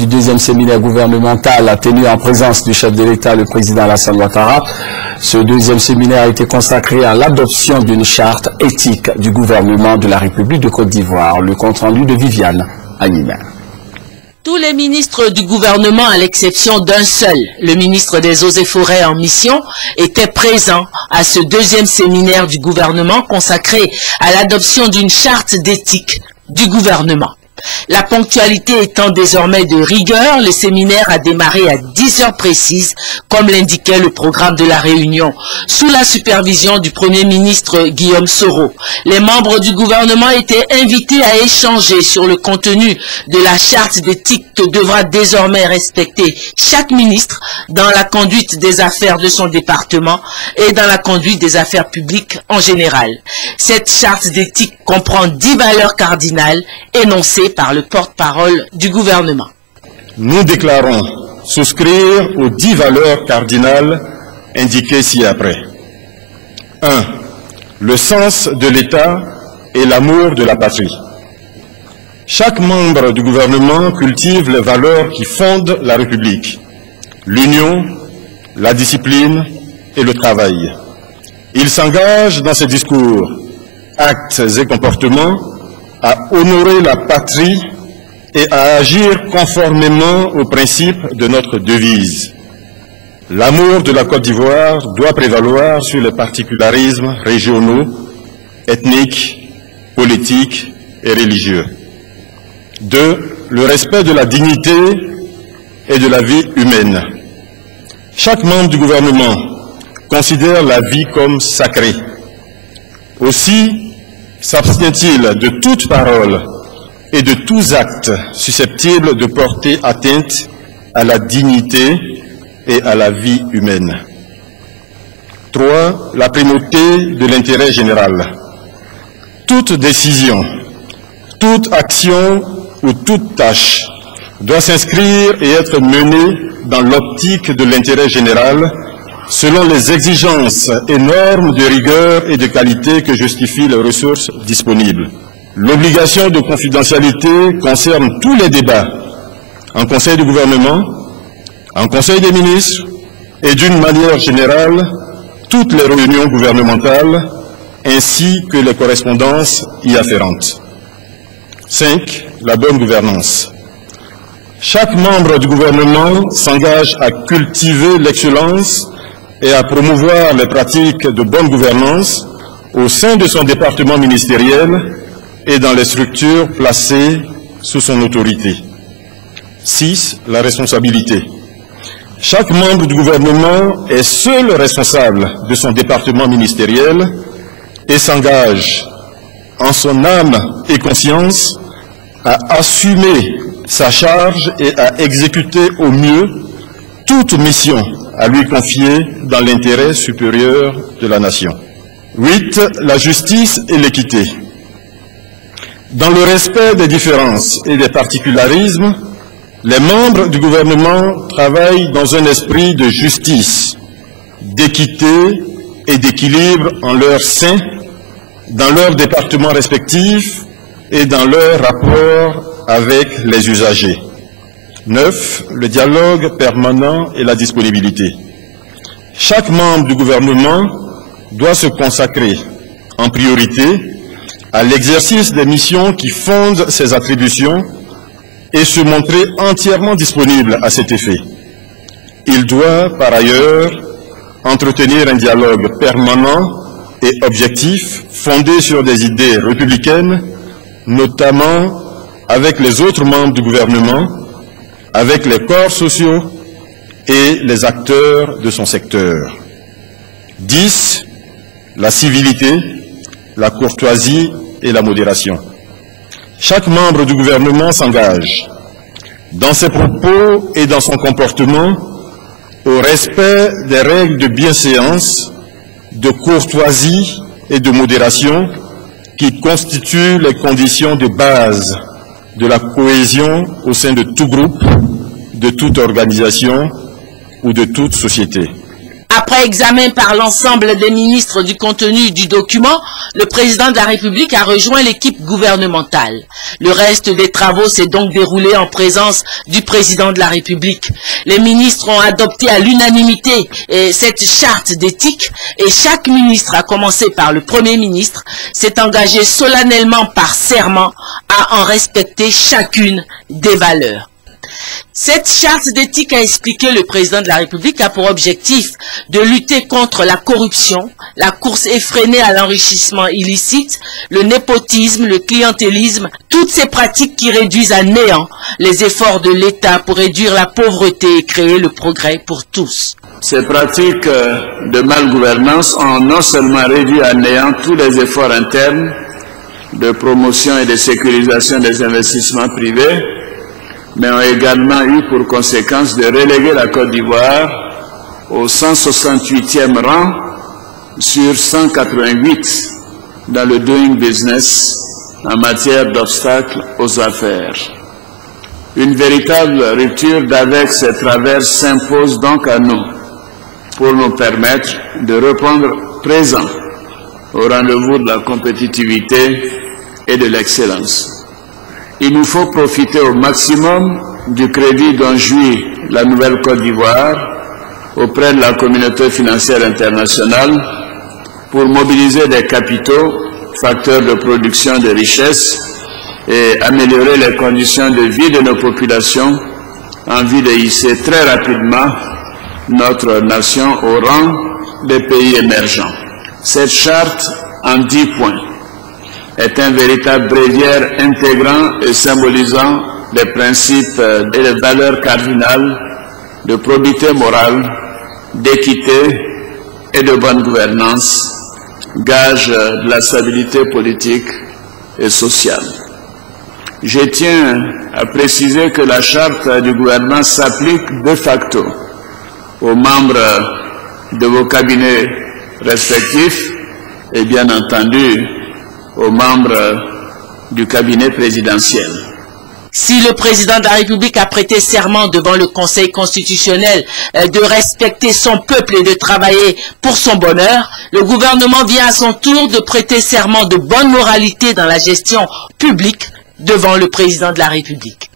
Du deuxième séminaire gouvernemental tenu en présence du chef de l'État, le président Alassane Ouattara. Ce deuxième séminaire a été consacré à l'adoption d'une charte éthique du gouvernement de la République de Côte d'Ivoire. Le compte-rendu de Viviane Anima. Tous les ministres du gouvernement, à l'exception d'un seul, le ministre des Eaux et Forêts en mission, étaient présents à ce deuxième séminaire du gouvernement consacré à l'adoption d'une charte d'éthique du gouvernement. La ponctualité étant désormais de rigueur, le séminaire a démarré à 10 heures précises, comme l'indiquait le programme de la réunion, sous la supervision du Premier ministre Guillaume Soro. Les membres du gouvernement étaient invités à échanger sur le contenu de la charte d'éthique que devra désormais respecter chaque ministre dans la conduite des affaires de son département et dans la conduite des affaires publiques en général. Cette charte d'éthique comprend 10 valeurs cardinales énoncées par le porte-parole du gouvernement. Nous déclarons souscrire aux 10 valeurs cardinales indiquées ci-après. 1. Le sens de l'État et l'amour de la patrie. Chaque membre du gouvernement cultive les valeurs qui fondent la République. L'union, la discipline et le travail. Il s'engage dans ses discours, actes et comportements à honorer la patrie et à agir conformément aux principes de notre devise. L'amour de la Côte d'Ivoire doit prévaloir sur les particularismes régionaux, ethniques, politiques et religieux. 2. Le respect de la dignité et de la vie humaine. Chaque membre du gouvernement considère la vie comme sacrée. Aussi, s'abstient-il de toute parole et de tous actes susceptibles de porter atteinte à la dignité et à la vie humaine. 3. La primauté de l'intérêt général. Toute décision, toute action ou toute tâche doit s'inscrire et être menée dans l'optique de l'intérêt général selon les exigences et normes de rigueur et de qualité que justifient les ressources disponibles. L'obligation de confidentialité concerne tous les débats en Conseil du gouvernement, en Conseil des ministres et d'une manière générale, toutes les réunions gouvernementales ainsi que les correspondances y afférentes. 5. La bonne gouvernance. Chaque membre du gouvernement s'engage à cultiver l'excellence et à promouvoir les pratiques de bonne gouvernance au sein de son département ministériel et dans les structures placées sous son autorité. 6. La responsabilité. Chaque membre du gouvernement est seul responsable de son département ministériel et s'engage en son âme et conscience à assumer sa charge et à exécuter au mieux toute mission à lui confier dans l'intérêt supérieur de la nation. 8. La justice et l'équité. Dans le respect des différences et des particularismes, les membres du gouvernement travaillent dans un esprit de justice, d'équité et d'équilibre en leur sein, dans leurs départements respectifs et dans leurs rapports avec les usagers. 9. Le dialogue permanent et la disponibilité. Chaque membre du gouvernement doit se consacrer en priorité à l'exercice des missions qui fondent ses attributions et se montrer entièrement disponible à cet effet. Il doit, par ailleurs, entretenir un dialogue permanent et objectif fondé sur des idées républicaines, notamment avec les autres membres du gouvernement, avec les corps sociaux et les acteurs de son secteur. 10. La civilité, la courtoisie et la modération. Chaque membre du gouvernement s'engage, dans ses propos et dans son comportement, au respect des règles de bienséance, de courtoisie et de modération qui constituent les conditions de base de la cohésion au sein de tout groupe, de toute organisation ou de toute société. Après examen par l'ensemble des ministres du contenu du document, le président de la République a rejoint l'équipe gouvernementale. Le reste des travaux s'est donc déroulé en présence du président de la République. Les ministres ont adopté à l'unanimité cette charte d'éthique et chaque ministre, à commencer par le Premier ministre, s'est engagé solennellement par serment à en respecter chacune des valeurs. Cette charte d'éthique, a expliqué le président de la République, a pour objectif de lutter contre la corruption, la course effrénée à l'enrichissement illicite, le népotisme, le clientélisme, toutes ces pratiques qui réduisent à néant les efforts de l'État pour réduire la pauvreté et créer le progrès pour tous. Ces pratiques de malgouvernance ont non seulement réduit à néant tous les efforts internes de promotion et de sécurisation des investissements privés, mais ont également eu pour conséquence de reléguer la Côte d'Ivoire au 168e rang sur 188 dans le doing business en matière d'obstacles aux affaires. Une véritable rupture d'avec ces travers s'impose donc à nous pour nous permettre de répondre présent au rendez-vous de la compétitivité et de l'excellence. Il nous faut profiter au maximum du crédit dont jouit la nouvelle Côte d'Ivoire auprès de la communauté financière internationale pour mobiliser des capitaux, facteurs de production de richesses et améliorer les conditions de vie de nos populations en vue de hisser très rapidement notre nation au rang des pays émergents. Cette charte, en 10 points, est un véritable bréviaire intégrant et symbolisant les principes et les valeurs cardinales de probité morale, d'équité et de bonne gouvernance, gage de la stabilité politique et sociale. Je tiens à préciser que la charte du gouvernement s'applique de facto aux membres de vos cabinets respectifs et bien entendu aux membres du cabinet présidentiel. Si le président de la République a prêté serment devant le Conseil constitutionnel de respecter son peuple et de travailler pour son bonheur, le gouvernement vient à son tour de prêter serment de bonne moralité dans la gestion publique devant le président de la République.